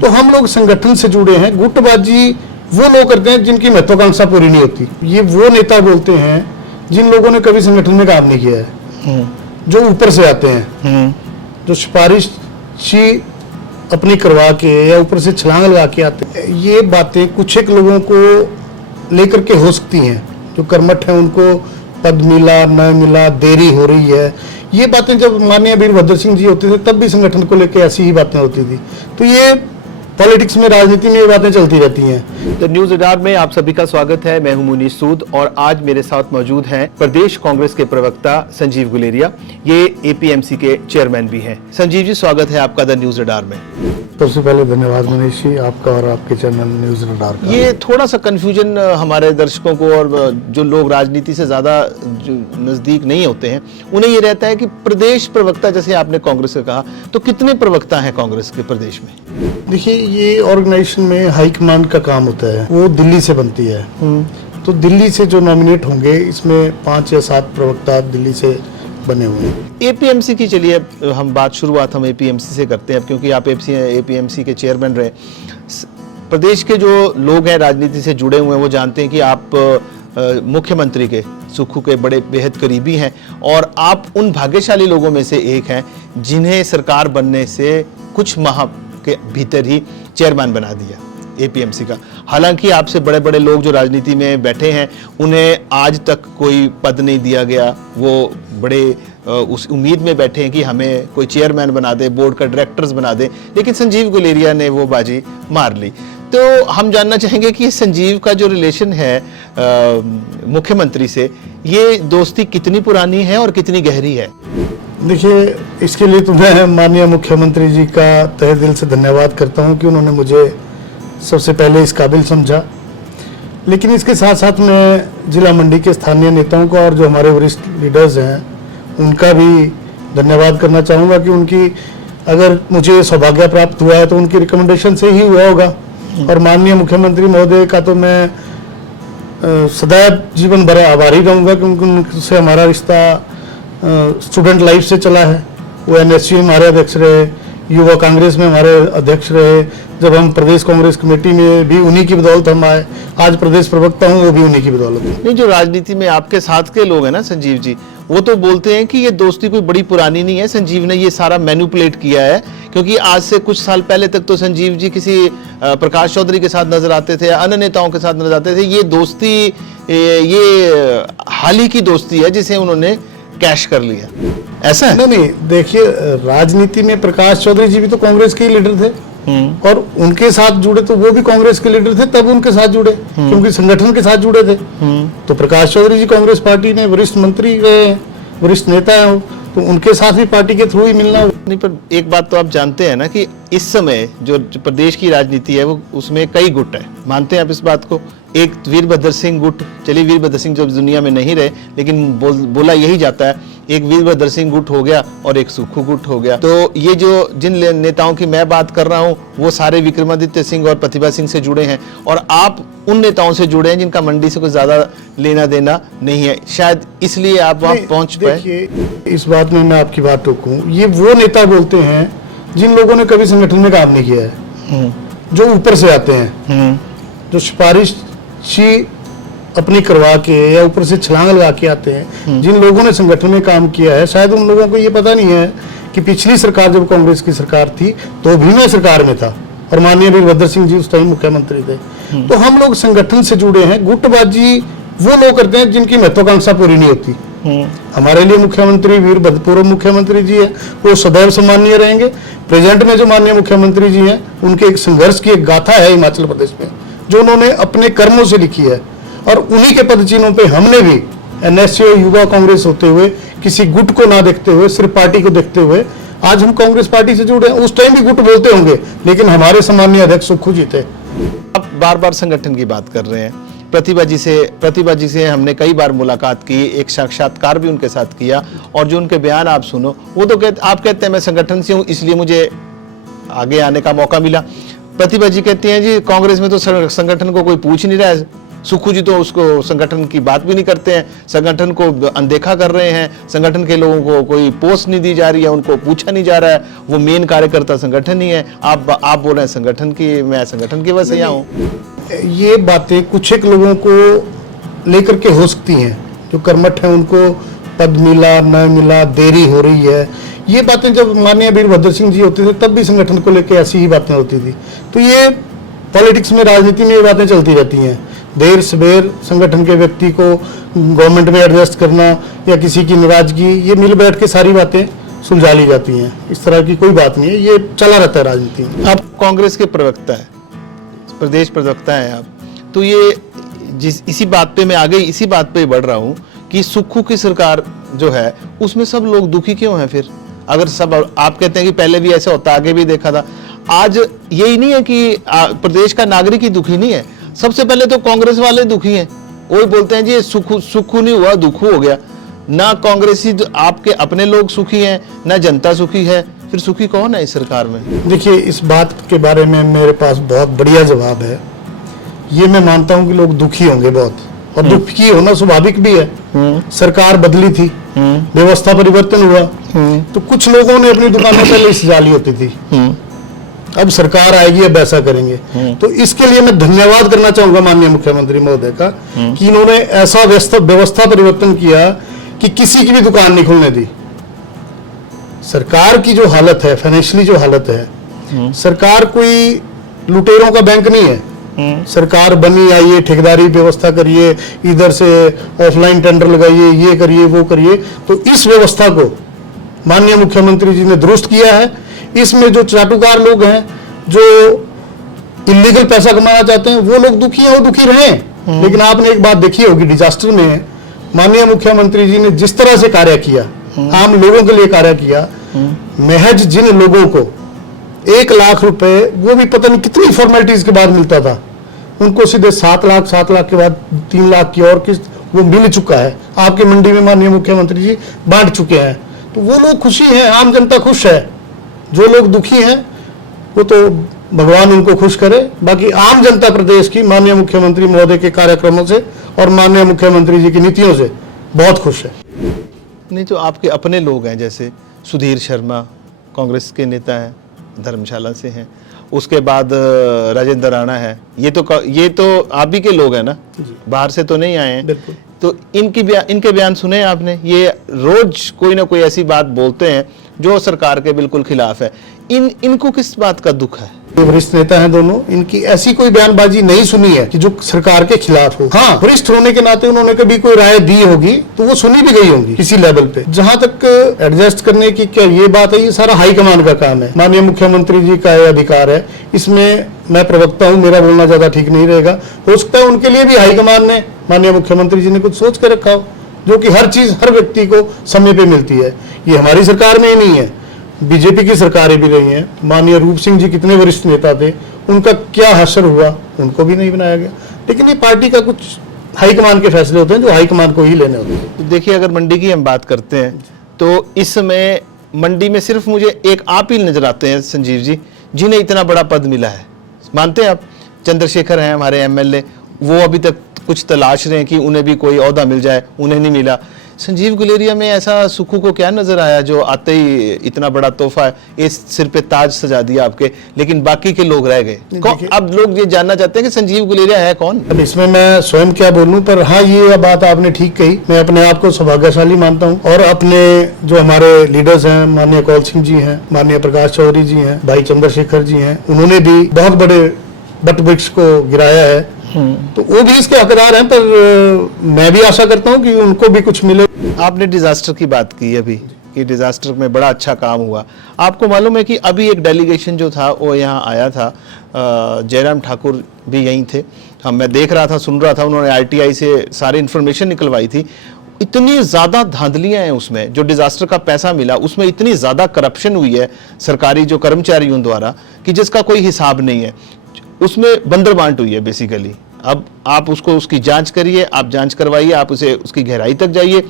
तो हम लोग संगठन से जुड़े हैं। गुटबाजी वो लोग करते हैं जिनकी महत्वाकांक्षा पूरी नहीं होती। ये वो नेता बोलते हैं जिन लोगों ने कभी संगठन में काम नहीं किया है, जो ऊपर से आते हैं, जो सिफारिशी अपनी करवा के या ऊपर से छलांग लगा के आते हैं। ये बातें कुछ एक लोगों को लेकर के हो सकती हैं, जो कर्मठ हैं उनको पद मिला न मिला, देरी हो रही है। ये बातें जब माननीय वीरभद्र सिंह जी होते थे तब भी संगठन को लेकर ऐसी ही बातें होती थी। तो ये पॉलिटिक्स में, राजनीति में ये बातें चलती रहती हैं। तो न्यूज रडार में आप सभी का स्वागत है। मैं हूं मुनीश सूद और आज मेरे साथ मौजूद हैं प्रदेश कांग्रेस के प्रवक्ता संजीव गुलेरिया। ये एपीएमसी के चेयरमैन भी हैं। संजीव जी, स्वागत है आपका द न्यूज रडार में। सबसे पहले धन्यवाद मनीष जी, आपका और आपके चैनल न्यूज रडार का। ये थोड़ा सा कंफ्यूजन हमारे दर्शकों को और जो लोग राजनीति से ज्यादा नजदीक नहीं होते हैं उन्हें ये रहता है कि प्रदेश प्रवक्ता, जैसे आपने कांग्रेस का कहा, तो कितने प्रवक्ता हैं कांग्रेस के प्रदेश में? देखिए, ये ऑर्गेनाइजेशन में हाईकमांड का काम होता है, वो दिल्ली से बनती है। तो दिल्ली से जो नॉमिनेट होंगे, इसमें 5 या 7 प्रवक्ता दिल्ली से बने हुए हैं। एपीएमसी की चलिए हम बात शुरुआत हम एपीएमसी से करते हैं, क्योंकि आप एपीएमसी के चेयरमैन रहे। प्रदेश के जो लोग हैं राजनीति से जुड़े हुए हैं वो जानते हैं कि आप मुख्यमंत्री के सुक्खू के बड़े बेहद करीबी हैं और आप उन भाग्यशाली लोगों में से एक हैं जिन्हें सरकार बनने से कुछ माह के भीतर ही चेयरमैन बना दिया एपीएमसी का। हालांकि आपसे बड़े बड़े लोग जो राजनीति में बैठे हैं उन्हें आज तक कोई पद नहीं दिया गया। वो बड़े उस उम्मीद में बैठे हैं कि हमें कोई चेयरमैन बना दे, बोर्ड का डायरेक्टर्स बना दे, लेकिन संजीव गुलेरिया ने वो बाजी मार ली। तो हम जानना चाहेंगे कि संजीव का जो रिलेशन है मुख्यमंत्री से, ये दोस्ती कितनी पुरानी है और कितनी गहरी है? देखिए, इसके लिए तो मैं माननीय मुख्यमंत्री जी का तहे दिल से धन्यवाद करता हूं कि उन्होंने मुझे सबसे पहले इस काबिल समझा। लेकिन इसके साथ साथ मैं जिला मंडी के स्थानीय नेताओं का और जो हमारे वरिष्ठ लीडर्स हैं उनका भी धन्यवाद करना चाहूँगा कि उनकी, अगर मुझे सौभाग्य प्राप्त हुआ है तो उनकी रिकमेंडेशन से ही हुआ होगा। और माननीय मुख्यमंत्री महोदय का तो मैं सदैव जीवन भर आभारी रहूँगा, क्योंकि उनसे हमारा रिश्ता स्टूडेंट लाइफ से चला है। वो एनएसयू में हमारे अध्यक्ष रहे, युवा कांग्रेस में हमारे अध्यक्ष रहे। जब हम प्रदेश कांग्रेस कमेटी में भी उन्हीं की बदौलत हम आए, आज प्रदेश प्रवक्ता हूँ वो भी उन्हीं की बदौलत है। नहीं, जो राजनीति में आपके साथ के लोग हैं ना संजीव जी, वो तो बोलते हैं कि ये दोस्ती कोई बड़ी पुरानी नहीं है, संजीव ने ये सारा मैनिपुलेट किया है। क्योंकि आज से कुछ साल पहले तक तो संजीव जी किसी प्रकाश चौधरी के साथ नजर आते थे, अन्य नेताओं के साथ नजर आते थे। ये दोस्ती ये हाल ही की दोस्ती है जिसे उन्होंने कैश कर लिया, ऐसा है? नहीं, देखिए, राजनीति में प्रकाश चौधरी जी भी तो कांग्रेस के ही लीडर थे और उनके साथ जुड़े तो वो भी कांग्रेस के लीडर थे, तब उनके साथ जुड़े क्योंकि संगठन के साथ जुड़े थे। तो प्रकाश चौधरी जी कांग्रेस पार्टी ने वरिष्ठ मंत्री रहे, वरिष्ठ नेता हैं, तो उनके साथ भी पार्टी के थ्रू ही मिलना। नहीं, पर एक बात तो आप जानते हैं ना कि इस समय जो प्रदेश की राजनीति है वो उसमें कई गुट है, मानते हैं आप इस बात को? एक वीरभद्र सिंह गुट, चलिए वीरभद्र सिंह जो दुनिया में नहीं रहे, लेकिन बोला यही जाता है, एक वीरभद्र सिंह गुट हो गया और एक सुक्खू गुट हो गया। तो ये जो जिन नेताओं की मैं बात कर रहा हूँ वो सारे विक्रमादित्य सिंह और प्रतिभा सिंह से जुड़े हैं और आप उन नेताओं से जुड़े हैं जिनका मंडी से कुछ ज्यादा लेना देना नहीं है। शायद इसलिए आप वहां पहुंच पाए। देखिए, इस बात में मैं आपकी बात टोकूं, ये वो नेता बोलते हैं जिन लोगों ने कभी संगठन में काम नहीं किया है, जो ऊपर से आते हैं, जो सिफारिशी अपनी करवा के या ऊपर से छलांग लगा के आते हैं। जिन लोगों ने संगठन में काम किया है, शायद उन लोगों को ये पता नहीं है कि पिछली सरकार, जब कांग्रेस की सरकार थी तो भी मैं सरकार में था और माननीय वीरभद्र सिंह जी उस टाइम मुख्यमंत्री थे। तो हम लोग संगठन से जुड़े हैं। गुटबाजी वो लोग करते हैं जिनकी महत्वाकांक्षा पूरी नहीं होती। हमारे लिए मुख्यमंत्री पूर्व मुख्यमंत्री जी है, वो सदैव सम्मानीय रहेंगे। प्रेजेंट में जो माननीय मुख्यमंत्री जी हैं, उनके एक संघर्ष की एक गाथा है हिमाचल प्रदेश में, जो उन्होंने अपने कर्मों से लिखी है और उन्हीं के पदचिन्हों पे हमने भी एनएसयू युवा कांग्रेस होते हुए, किसी गुट को ना देखते हुए, सिर्फ पार्टी को देखते हुए आज हम कांग्रेस पार्टी से जुड़े हैं। उस टाइम भी गुट बोलते होंगे, लेकिन हमारे सम्मानीय अध्यक्ष सुक्खू जी थे। आप बार बार संगठन की बात कर रहे हैं। प्रतिभा जी से हमने कई बार मुलाकात की, एक साक्षात्कार भी उनके साथ किया और जो उनके बयान आप सुनो, वो तो आप कहते हैं मैं संगठन से हूँ इसलिए मुझे आगे आने का मौका मिला। प्रतिभा जी कहती हैं जी कांग्रेस में तो संगठन को कोई पूछ नहीं रहा है, सुक्खू जी तो उसको संगठन की बात भी नहीं करते हैं, संगठन को अनदेखा कर रहे हैं, संगठन के लोगों को कोई पोस्ट नहीं दी जा रही है, उनको पूछा नहीं जा रहा है, वो मेन कार्यकर्ता संगठन ही है। आप बोल रहे हैं संगठन की, मैं संगठन की वजह से यहाँ हूँ। ये बातें कुछ एक लोगों को लेकर के हो सकती हैं, जो कर्मठ हैं उनको पद मिला न मिला, देरी हो रही है, ये बातें जब माननीय वीरभद्र सिंह जी होते थे तब भी संगठन को लेकर ऐसी ही बातें होती थी। तो ये पॉलिटिक्स में, राजनीति में ये बातें चलती रहती हैं। देर सवेर संगठन के व्यक्ति को गवर्नमेंट में एडजस्ट करना या किसी की नाराजगी, ये मिल बैठ के सारी बातें सुलझा ली जाती हैं। इस तरह की कोई बात नहीं है, ये चला रहता है राजनीति में। आप कांग्रेस के प्रवक्ता है, प्रदेश प्रवक्ता हैं आप, तो ये इसी बात पे मैं आगे इसी बात पे बढ़ रहा हूँ कि सुक्खू की सरकार जो है उसमें सब लोग दुखी क्यों हैं फिर? अगर सब, आप कहते हैं कि पहले भी ऐसा होता, आगे भी देखा था, आज यही नहीं है कि प्रदेश का नागरिक ही दुखी नहीं है, सबसे पहले तो कांग्रेस वाले दुखी हैं। वही बोलते हैं जी सुक्खू नहीं हुआ, दुखू हो गया। ना कांग्रेसी आपके अपने लोग सुखी हैं, ना जनता सुखी है, फिर सुखी कौन है इस सरकार में? देखिए, इस बात के बारे में मेरे पास बहुत बढ़िया जवाब है। ये मैं मानता हूं कि लोग दुखी होंगे बहुत, और दुखी होना स्वाभाविक भी है। सरकार बदली थी, व्यवस्था परिवर्तन हुआ, तो कुछ लोगों ने अपनी दुकानों पहले सजा ली होती थी, अब सरकार आएगी, अब ऐसा करेंगे। तो इसके लिए मैं धन्यवाद करना चाहूंगा माननीय मुख्यमंत्री महोदय का कि इन्होंने ऐसा व्यवस्था परिवर्तन किया कि किसी की भी दुकान नहीं खुलने दी। सरकार की जो हालत है, फाइनेंशियली जो हालत है, सरकार कोई लुटेरों का बैंक नहीं है। सरकार बनी, आइए ठेकेदारी व्यवस्था करिए, इधर से ऑफलाइन टेंडर लगाइए, ये करिए वो करिए। तो इस व्यवस्था को माननीय मुख्यमंत्री जी ने दुरुस्त किया है। इसमें जो चाटुकार लोग हैं, जो इलीगल पैसा कमाना चाहते हैं, वो लोग दुखी हैं, वो दुखी रहें। लेकिन आपने एक बात देखी होगी, डिजास्टर में माननीय मुख्यमंत्री जी ने जिस तरह से कार्य किया, आम लोगों के लिए कार्य किया, महज जिन लोगों को 1 लाख रुपए, वो भी पता नहीं कितनी फॉर्मेलिटीज के बाद मिलता था, उनको सीधे 7 लाख के बाद 3 लाख की और किस्त वो मिल चुका है। आपकी मंडी में माननीय मुख्यमंत्री जी बांट चुके हैं। तो वो लोग खुशी हैं, आम जनता खुश है। जो लोग दुखी हैं वो तो भगवान उनको खुश करे। बाकी आम जनता प्रदेश की माननीय मुख्यमंत्री महोदय के कार्यक्रमों से और माननीय मुख्यमंत्री जी की नीतियों से बहुत खुश है। नहीं, तो आपके अपने लोग हैं, जैसे सुधीर शर्मा कांग्रेस के नेता हैं, धर्मशाला से हैं, उसके बाद राजेंद्र राणा है, ये तो आप ही के लोग हैं ना, बाहर से तो नहीं आए हैं। बिल्कुल। तो इनके बयान सुने आपने? ये रोज कोई ना कोई ऐसी बात बोलते हैं जो सरकार के बिल्कुल खिलाफ है। इनको किस बात का दुख है? ये वरिष्ठ नेता हैं दोनों, इनकी ऐसी कोई बयानबाजी नहीं सुनी है कि जो सरकार के खिलाफ हो। हाँ, वरिष्ठ होने के नाते उन्होंने कभी कोई राय दी होगी तो वो सुनी भी गई होगी किसी लेवल पे। जहां तक एडजस्ट करने की क्या ये बात है, ये सारा हाईकमान का काम है, माननीय मुख्यमंत्री जी का अधिकार है। इसमें मैं प्रवक्ता हूँ, मेरा बोलना ज्यादा ठीक नहीं रहेगा। हो सकता है उनके लिए भी हाईकमान ने, माननीय मुख्यमंत्री जी ने कुछ सोच के रखा हो, जो कि हर चीज हर व्यक्ति को समय पे मिलती है। ये हमारी सरकार में ही नहीं है, बीजेपी की सरकारें भी रही हैं। माननीय रूप सिंह जी कितने वरिष्ठ नेता थे, उनका क्या हश्र हुआ, उनको भी नहीं बनाया गया। लेकिन ये पार्टी का कुछ हाईकमान के फैसले होते हैं जो हाईकमान को ही लेने होते हैं। तो देखिए, अगर मंडी की हम बात करते हैं तो इस समय मंडी में सिर्फ मुझे एक आप ही नजर आते हैं, संजीव जी, जिन्हें इतना बड़ा पद मिला है। मानते हैं आप? चंद्रशेखर हैं हमारे एमएलए, वो अभी तक कुछ तलाश रहे हैं कि उन्हें भी कोई ओहदा मिल जाए, उन्हें नहीं मिला। संजीव गुलेरिया में ऐसा सुक्खू को क्या नजर आया जो आते ही इतना बड़ा तोहफा है, इस सिर पे ताज सजा दिया आपके, लेकिन बाकी के लोग रह गए? अब लोग ये जानना चाहते हैं कि संजीव गुलेरिया है कौन? अब इसमें मैं स्वयं क्या बोलूं, पर हाँ, ये बात आपने ठीक कही। मैं अपने आप को सौभाग्यशाली मानता हूं, और अपने जो हमारे लीडर्स हैं, माननीय कौल सिंह जी हैं, माननीय प्रकाश चौधरी जी हैं, भाई चंद्रशेखर जी हैं, उन्होंने भी बहुत बड़े बट वृक्ष को गिराया है। तो वो भी इसके हकदार हैं, पर मैं भी आशा करता हूं कि उनको भी कुछ मिले। आपने डिजास्टर की बात की अभी कि डिजास्टर में बड़ा अच्छा काम हुआ। आपको मालूम है कि अभी एक डेलीगेशन जो था वो यहाँ आया था, जयराम ठाकुर भी यहीं थे। हम मैं देख रहा था, सुन रहा था, उन्होंने आरटीआई से सारी इन्फॉर्मेशन निकलवाई थी। इतनी ज़्यादा धांधलियाँ हैं उसमें, जो डिजास्टर का पैसा मिला उसमें इतनी ज़्यादा करप्शन हुई है सरकारी जो कर्मचारियों द्वारा कि जिसका कोई हिसाब नहीं है। उसमें बंदर बांट हुई है बेसिकली। अब आप उसकी जांच करिए, आप जांच करवाइए, आप उसकी गहराई तक जाइए।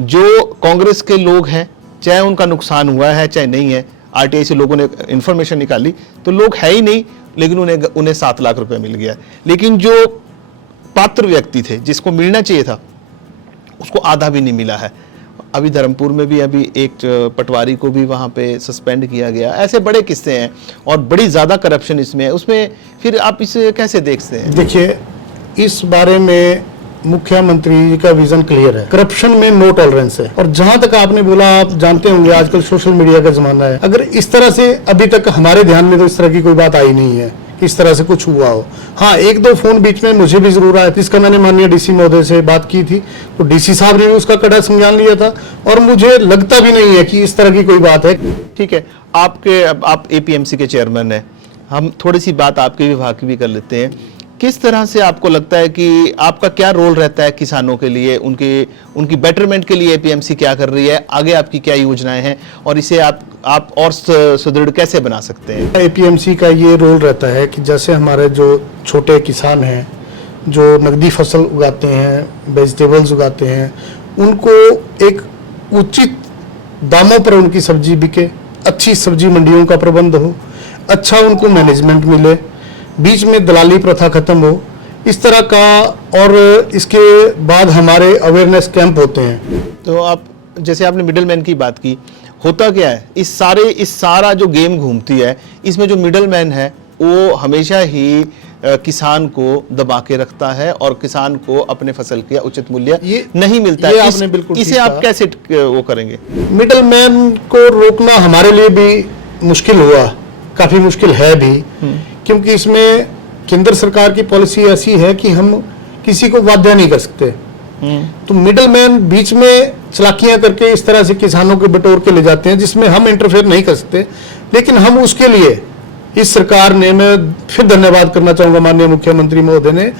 जो कांग्रेस के लोग हैं, चाहे उनका नुकसान हुआ है चाहे नहीं है, आरटीआई से लोगों ने इंफॉर्मेशन निकाली तो लोग है ही नहीं, लेकिन उन्हें 7 लाख रुपए मिल गया। लेकिन जो पात्र व्यक्ति थे, जिसको मिलना चाहिए था, उसको आधा भी नहीं मिला है। अभी धर्मपुर में भी अभी एक पटवारी को भी वहाँ पे सस्पेंड किया गया। ऐसे बड़े किस्से हैं और बड़ी ज़्यादा करप्शन इसमें है। उसमें फिर आप इसे कैसे देखते हैं? देखिए, इस बारे में मुख्यमंत्री जी का विजन क्लियर है, करप्शन में नो टॉलरेंस है। और जहां तक आपने बोला, आप जानते होंगे आजकल सोशल मीडिया का जमाना है, अगर इस तरह से अभी तक हमारे ध्यान में तो इस तरह की कोई बात आई नहीं है कि इस तरह से कुछ हुआ हो। हाँ, एक दो फोन बीच में मुझे भी जरूर आया, जिसका मैंने माननीय डीसी महोदय से बात की थी, तो डीसी साहब ने भी उसका कड़ा संज्ञान लिया था और मुझे लगता भी नहीं है कि इस तरह की कोई बात है। ठीक है, आप एपीएमसी के चेयरमैन हैं, हम थोड़ी सी बात आपके विभाग की भी कर लेते हैं। किस तरह से आपको लगता है कि आपका क्या रोल रहता है किसानों के लिए, उनकी बेटरमेंट के लिए एपीएमसी क्या कर रही है, आगे आपकी क्या योजनाएं हैं और इसे आप और सुदृढ़ कैसे बना सकते हैं? एपीएमसी का ये रोल रहता है कि जैसे हमारे जो छोटे किसान हैं, जो नकदी फसल उगाते हैं, वेजिटेबल्स उगाते हैं, उनको एक उचित दामों पर उनकी सब्जी बिके, अच्छी सब्जी मंडियों का प्रबंध हो, अच्छा उनको मैनेजमेंट मिले, बीच में दलाली प्रथा खत्म हो, इस तरह का। और इसके बाद हमारे अवेयरनेस कैंप होते हैं। तो आप जैसे आपने मिडलमैन की बात की, होता क्या है, इस सारा जो गेम घूमती है, इसमें जो मिडलमैन है वो हमेशा ही किसान को दबा के रखता है और किसान को अपने फसल का उचित मूल्य नहीं मिलता है। आपने बिल्कुल इसे आप कैसे वो करेंगे? मिडलमैन को रोकना हमारे लिए भी मुश्किल हुआ, काफी मुश्किल है भी, क्योंकि इसमें केंद्र सरकार की पॉलिसी ऐसी है कि हम किसी को बाध्य नहीं कर सकते। तो मिडलमैन बीच में चालाकियां करके इस तरह से किसानों के बटोर के ले जाते हैं, जिसमें हम इंटरफेयर नहीं कर सकते। लेकिन हम उसके लिए इस सरकार ने, मैं फिर धन्यवाद करना चाहूंगा माननीय मुख्यमंत्री महोदय ने,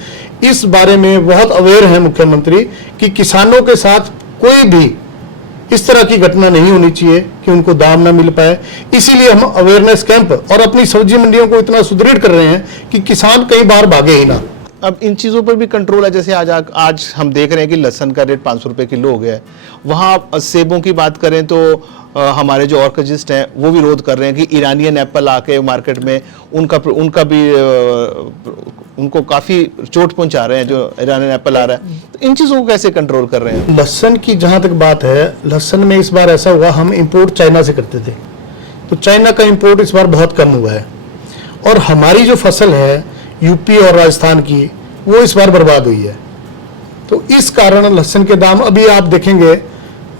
इस बारे में बहुत अवेयर है मुख्यमंत्री कि किसानों के साथ कोई भी इस तरह की घटना नहीं होनी चाहिए कि उनको दाम ना मिल पाए। इसीलिए हम अवेयरनेस कैंप और अपनी सब्जी मंडियों को इतना सुदृढ़ कर रहे हैं कि किसान कई बार भागे ही ना। अब इन चीज़ों पर भी कंट्रोल है। जैसे आज हम देख रहे हैं कि लहसन का रेट 500 रुपये किलो हो गया है। वहाँ सेबों की बात करें तो हमारे जो ऑर्किजिस्ट हैं वो विरोध कर रहे हैं कि ईरानियन एप्पल आके मार्केट में उनका भी उनको काफ़ी चोट पहुंचा रहे हैं, जो ईरानियन एप्पल आ रहा है। तो इन चीज़ों को कैसे कंट्रोल कर रहे हैं? लहसन की जहां तक बात है, लहसन में इस बार ऐसा हुआ, हम इंपोर्ट चाइना से करते थे, तो चाइना का इंपोर्ट इस बार बहुत कम हुआ है और हमारी जो फसल है यूपी और राजस्थान की, वो इस बार बर्बाद हुई है। तो इस कारण लहसुन के दाम, अभी आप देखेंगे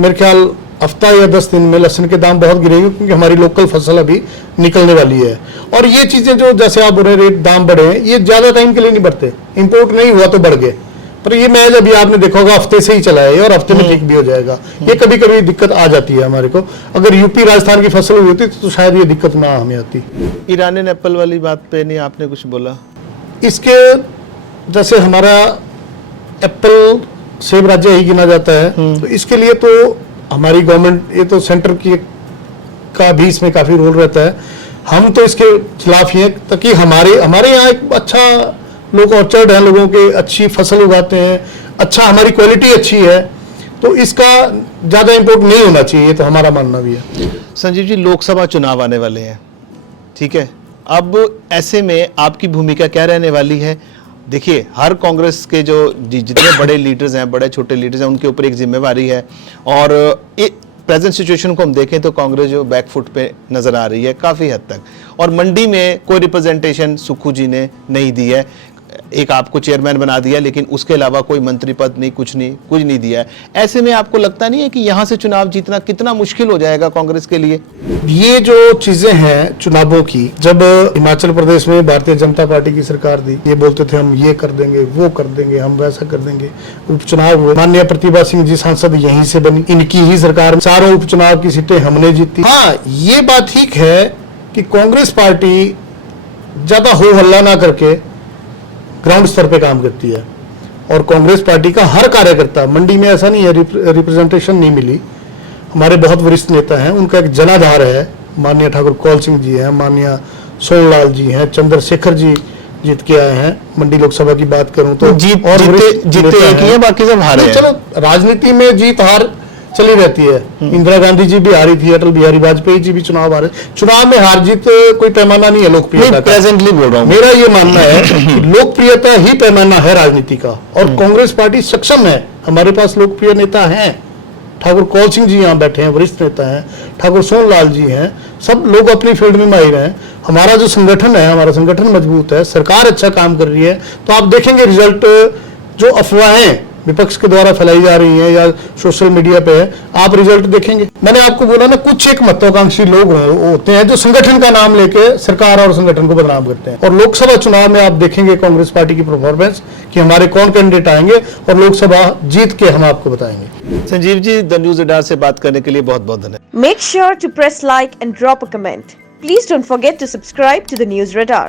मेरे ख्याल हफ्ता या 10 दिन में लहसुन के दाम बहुत गिरेंगे, क्योंकि हमारी लोकल फसल अभी निकलने वाली है। और ये चीजें जो जैसे आप बोल रहे रेट दाम बढ़े हैं, ये ज्यादा टाइम के लिए नहीं बढ़ते, इंपोर्ट नहीं हुआ तो बढ़ गए, पर ये मैच अभी आपने देखा होगा हफ्ते से ही चला है और हफ्ते में ठीक भी हो जाएगा। ये कभी कभी दिक्कत आ जाती है हमारे को, अगर यूपी राजस्थान की फसल हुई होती तो शायद ये दिक्कत ना हमें आती। ईरानियन एप्पल वाली बात पे नहीं आपने कुछ बोला? इसके जैसे हमारा एप्पल सेब राज्य ही गिना जाता है, तो इसके लिए तो हमारी गवर्नमेंट, ये तो सेंटर की का भी इसमें काफी रोल रहता है। हम तो इसके खिलाफ ही हैं, ताकि हमारे यहाँ एक अच्छा लोग ऑर्चर्ड हैं, लोगों के अच्छी फसल उगाते हैं, अच्छा हमारी क्वालिटी अच्छी है, तो इसका ज्यादा इंपोर्ट नहीं होना चाहिए, तो हमारा मानना भी है। संजीव जी, लोकसभा चुनाव आने वाले हैं, ठीक है, अब ऐसे में आपकी भूमिका क्या रहने वाली है? देखिए, हर कांग्रेस के जो जितने बड़े लीडर्स हैं, बड़े छोटे लीडर्स हैं, उनके ऊपर एक जिम्मेवारी है। और प्रेजेंट सिचुएशन को हम देखें तो कांग्रेस जो बैकफुट पे नजर आ रही है काफ़ी हद तक, और मंडी में कोई रिप्रेजेंटेशन सुक्खू जी ने नहीं दी है। एक आपको चेयरमैन बना दिया, लेकिन उसके अलावा कोई मंत्री पद नहीं, कुछ नहीं दिया है। ऐसे में आपको लगता नहीं है कि यहाँ से चुनाव जीतना कितना मुश्किल हो जाएगा कांग्रेस के लिए? ये जो चीजें हैं चुनावों की, जब हिमाचल प्रदेश में भारतीय जनता पार्टी की सरकार थी, ये बोलते थे हम ये कर देंगे, वो कर देंगे, हम वैसा कर देंगे। उपचुनाव हुए, माननीय प्रतिभा सिंह जी सांसद यहीं से बनी, इनकी ही सरकार, चारों उपचुनाव की सीटें हमने जीती। हाँ, ये बात ठीक है कि कांग्रेस पार्टी ज्यादा हो हल्ला ना करके ग्राउंड स्तर पे काम करती है, और कांग्रेस पार्टी का हर कार्यकर्ता, मंडी में ऐसा नहीं है रिप्रेजेंटेशन नहीं मिली, हमारे बहुत वरिष्ठ नेता हैं, उनका एक जनाधार है, माननीय ठाकुर कौल सिंह जी हैं, माननीय सोनलाल जी हैं, चंद्रशेखर जी जीत के आए हैं। मंडी लोकसभा की बात करूं तो जीते एक ही है, बाकी सब हारे हैं। चलो, राजनीति में जीत हार चली रहती है। इंदिरा गांधी जी भी हारी थी, अटल बिहारी वाजपेयी जी भी चुनाव हारे। चुनाव में हार जीत कोई पैमाना नहीं है लोकप्रियता का। प्रेजेंटली बोल रहा हूँ। मेरा ये मानना है कि लोकप्रियता ही पैमाना है राजनीति का, और कांग्रेस पार्टी सक्षम है। हमारे पास लोकप्रिय नेता हैं, ठाकुर कौल सिंह जी यहाँ बैठे हैं, वरिष्ठ नेता हैं, ठाकुर सोनलाल जी हैं, सब लोग अपनी फील्ड में माहिर हैं। हमारा जो संगठन है, हमारा संगठन मजबूत है, सरकार अच्छा काम कर रही है, तो आप देखेंगे रिजल्ट। जो अफवाहें विपक्ष के द्वारा फैलाई जा रही हैं या सोशल मीडिया पे है, आप रिजल्ट देखेंगे। मैंने आपको बोला ना, कुछ एक महत्वाकांक्षी लोग होते हैं जो संगठन का नाम लेके सरकार और संगठन को बदनाम करते हैं। और लोकसभा चुनाव में आप देखेंगे कांग्रेस पार्टी की परफॉर्मेंस कि हमारे कौन कैंडिडेट आएंगे, और लोकसभा जीत के हम आपको बताएंगे। Sanjeev ji, the news radar से बात करने के लिए बहुत बहुत धन्यवाद। Make sure to press like and drop a comment. Please don't forget to subscribe to the News Radar.